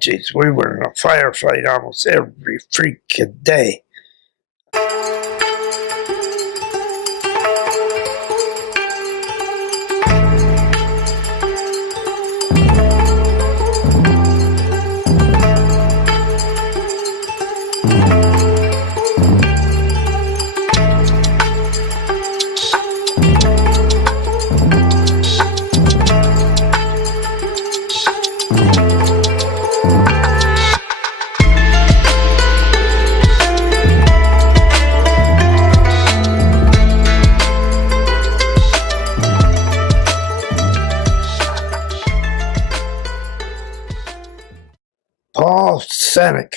geez, we were in a firefight almost every freaking day. Paul Senek,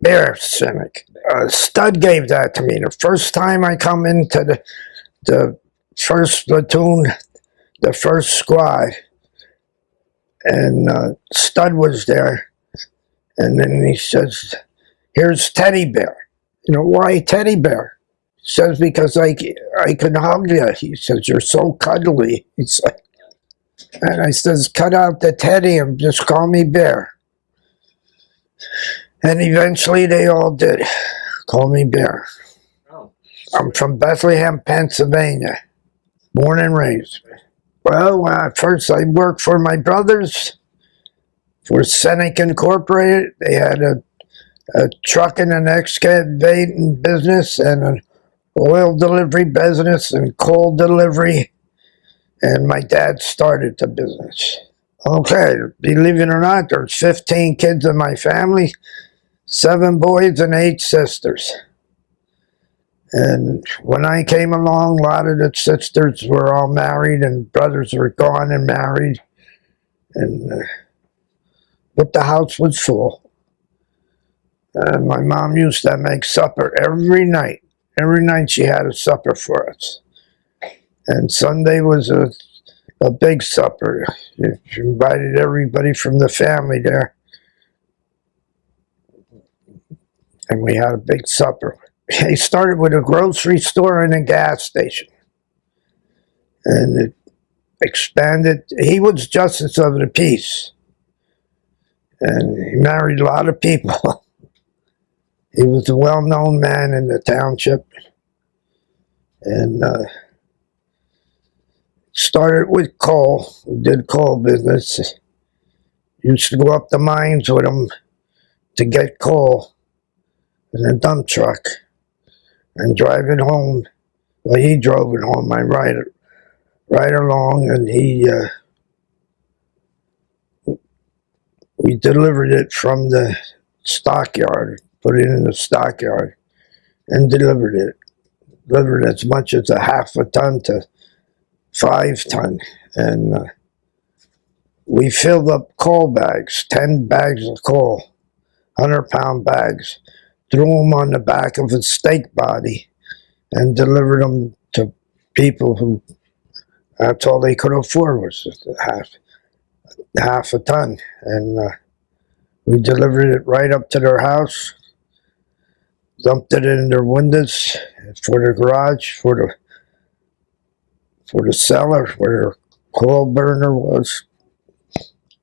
Bear Senek. Stud gave that to me. The first time I come into the first platoon, the first squad, and Stud was there, and then he says, "Here's Teddy Bear." You know, why Teddy Bear? He says, because I can hug you. He says, "You're so cuddly." He said, and I says, "Cut out the Teddy and just call me Bear." And eventually they all did call me Bear. I'm from Bethlehem, Pennsylvania, born and raised. Well, first I worked for my brothers, for Senek Incorporated. They had a trucking and excavating business and an oil delivery business and coal delivery. And my dad started the business. Okay, believe it or not, there's 15 kids in my family, 7 boys and 8 sisters. And when I came along, a lot of the sisters were all married and brothers were gone and married. And but the house was full. And my mom used to make supper every night. Every night she had a supper for us. And Sunday was a big supper. She invited everybody from the family there. And we had a big supper. He started with a grocery store and a gas station. And it expanded. He was Justice of the Peace. And he married a lot of people. He was a well-known man in the township. And started with coal. We did coal business. Used to go up the mines with him to get coal in a dump truck and drive it home. Well, he drove it home. I ride along, and we delivered it from the stockyard, put it in the stockyard, and delivered it. Delivered as much as a half a ton to 5 ton. And we filled up coal bags, 10 bags of coal, 100-pound bags, threw them on the back of a steak body and delivered them to people who, that's all they could afford was half a ton. And we delivered it right up to their house, dumped it in their windows, for the garage, for the cellar where their coal burner was.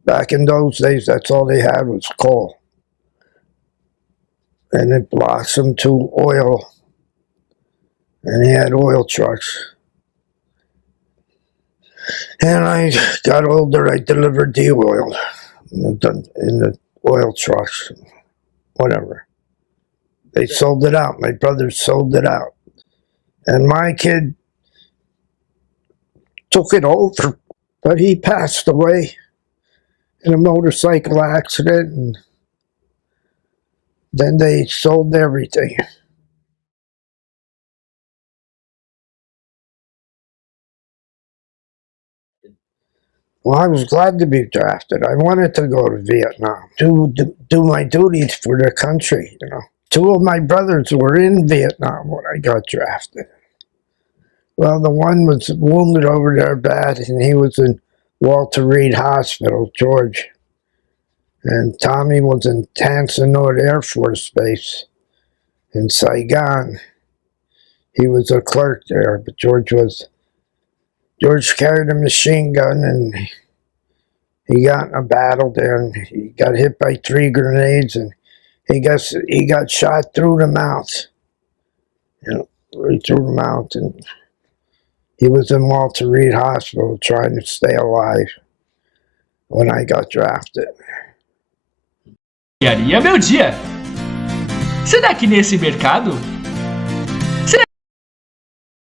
Back in those days, that's all they had was coal. And it blossomed to oil. And he had oil trucks. And I got older, I delivered the oil in the oil trucks, whatever. They sold it out. My brothers sold it out. And my kid took it over, but he passed away in a motorcycle accident, and then they sold everything. Well, I was glad to be drafted. I wanted to go to Vietnam, do my duties for the country, you know. 2 of my brothers were in Vietnam when I got drafted. Well, the one was wounded over there bad, and he was in Walter Reed Hospital, Georgia. And Tommy was in Tan Son Nhut Air Force Base in Saigon. He was a clerk there, but George carried a machine gun, and he got in a battle there, and he got hit by 3 grenades, and he got shot through the mouth. Right through the mouth, and he was in Walter Reed Hospital trying to stay alive when I got drafted. Meu dia. Será que nesse mercado